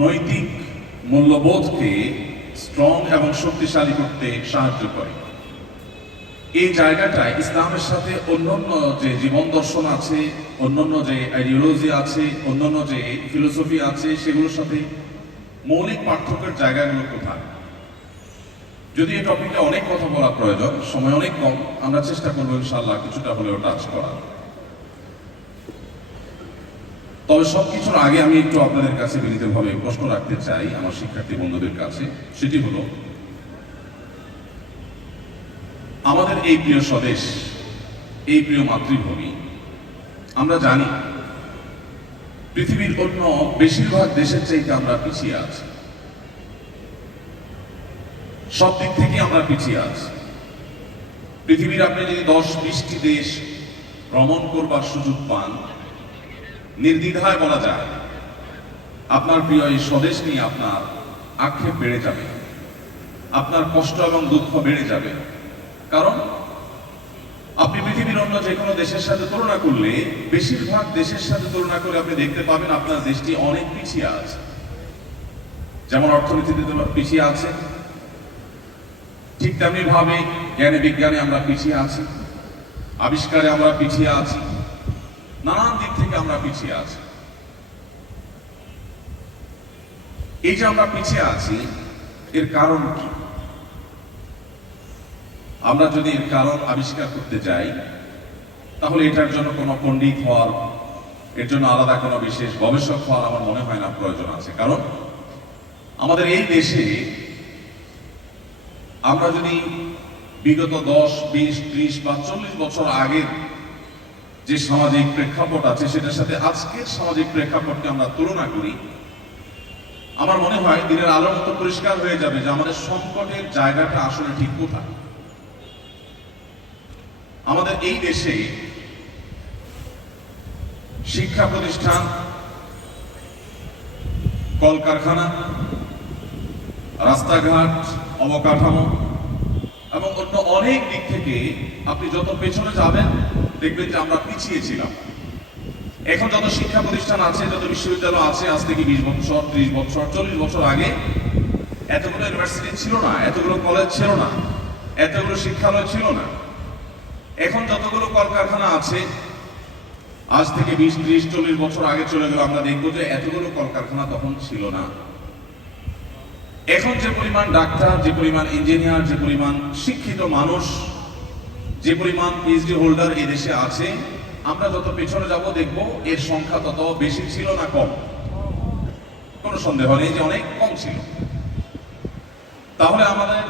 নৈতিক মূল্যবোধকে স্ট্রং এবং শক্তিশালী করতে সাহায্য করে। এই জায়গাটায় ইসলামের সাথে অন্যান্য যে জীবন দর্শন আছে, অন্যান্য যে আইডিওলজি আছে, অন্যান্য যে ফিলোসফি আছে, সেগুলোর সাথে মৌলিক পার্থক্যের জায়গাগুলো কোথায়? যদি এই টপিকে অনেক কথা বলা প্রয়োজন, সময় অনেক কম, আমরা চেষ্টা করবো ইনশাআল্লাহ কিছুটা হলেও টাচ করা। তবে সবকিছুর আগে আমি একটু আপনাদের কাছে বিনীতভাবে প্রশ্ন রাখতে চাই আমার শিক্ষার্থী বন্ধুদের কাছে। সেটি হলো, আমাদের এই প্রিয় স্বদেশ, এই প্রিয় মাতৃভূমি, আমরা জানি পৃথিবীর অন্য বেশিরভাগ দেশের চাইতে আমরা পিছিয়ে আছি। সব দিক থেকে আমরা পিছিয়ে আছি। পৃথিবীর আপনি যদি 10-20টি দেশ ভ্রমণ করবার সুযোগ পান, নির্দ্বিধায় বলা যায় আপনার প্রিয় এই স্বদেশ নিয়ে আপনার আক্ষেপ বেড়ে যাবে, আপনার কষ্ট এবং দুঃখ বেড়ে যাবে। কারণ আপনি পৃথিবীর অন্য যে কোনো দেশের সাথে তুলনা করলে, বেশিরভাগ দেশের সাথে তুলনা করে আপনি দেখতে পাবেন আপনার দেশটি অনেক পিছিয়ে আছে। যেমন অর্থনীতিতে পিছিয়ে আছে, ঠিক তেমনি ভাবে জ্ঞানে বিজ্ঞানে আমরা পিছিয়ে আছি, আবিষ্কারে আমরা পিছিয়ে আছি, নানান দিক থেকে আমরা পিছিয়ে আছি। এই যে আমরা পিছিয়ে আছি, এর কারণ কি? আমরা যদি এর কারণ আবিষ্কার করতে যাই, তাহলে এটার জন্য কোনো পণ্ডিত হওয়ার, এর জন্য আলাদা কোনো বিশেষ গবেষক হওয়ার আমার মনে হয় না প্রয়োজন আছে। কারণ আমাদের এই দেশে আমরা যদি বিগত 10, 20, 30 বা 40 বছর আগের যে সামাজিক প্রেক্ষাপট আছে সেটার সাথে আজকের সামাজিক প্রেক্ষাপটকে আমরা তুলনা করি, আমার মনে হয় দিনের আলোর মতো পরিষ্কার হয়ে যাবে যে আমাদের সংকটের জায়গাটা আসলে ঠিক কোথায়। আমাদের এই দেশে শিক্ষা প্রতিষ্ঠান, কলকারখানা, রাস্তাঘাট, অবকাঠামো এবং অন্য অনেক দিক থেকে আপনি যত পেছনে যাবেন দেখবেন যে আমরা পিছিয়ে ছিলাম। এখন যত শিক্ষা প্রতিষ্ঠান আছে, যত বিশ্ববিদ্যালয় আছে, আজ থেকে 20 বছর, 30 বছর, 40 বছর আগে এতগুলো ইউনিভার্সিটি ছিল না, এতগুলো কলেজ ছিল না, এতগুলো শিক্ষালয় ছিল না। এখন যতগুলো কলকারখানা আছে, আজ থেকে 20, 30, 40 বছর আগে চলে গেলে আমরা দেখবো যে এতগুলো কলকারখানা তখন ছিল না। এখন যে পরিমাণ ডাক্তার, যে পরিমাণ ইঞ্জিনিয়ার, যে পরিমাণ শিক্ষিত মানুষ, যে পরিমাণ পিএইচডি হোল্ডার এই দেশে আছে, আমরা যত পেছনে যাব দেখবো এর সংখ্যা তত বেশি ছিল না কম? কোনো সন্দেহ নেই যে অনেক কম ছিল। তাহলে আমাদের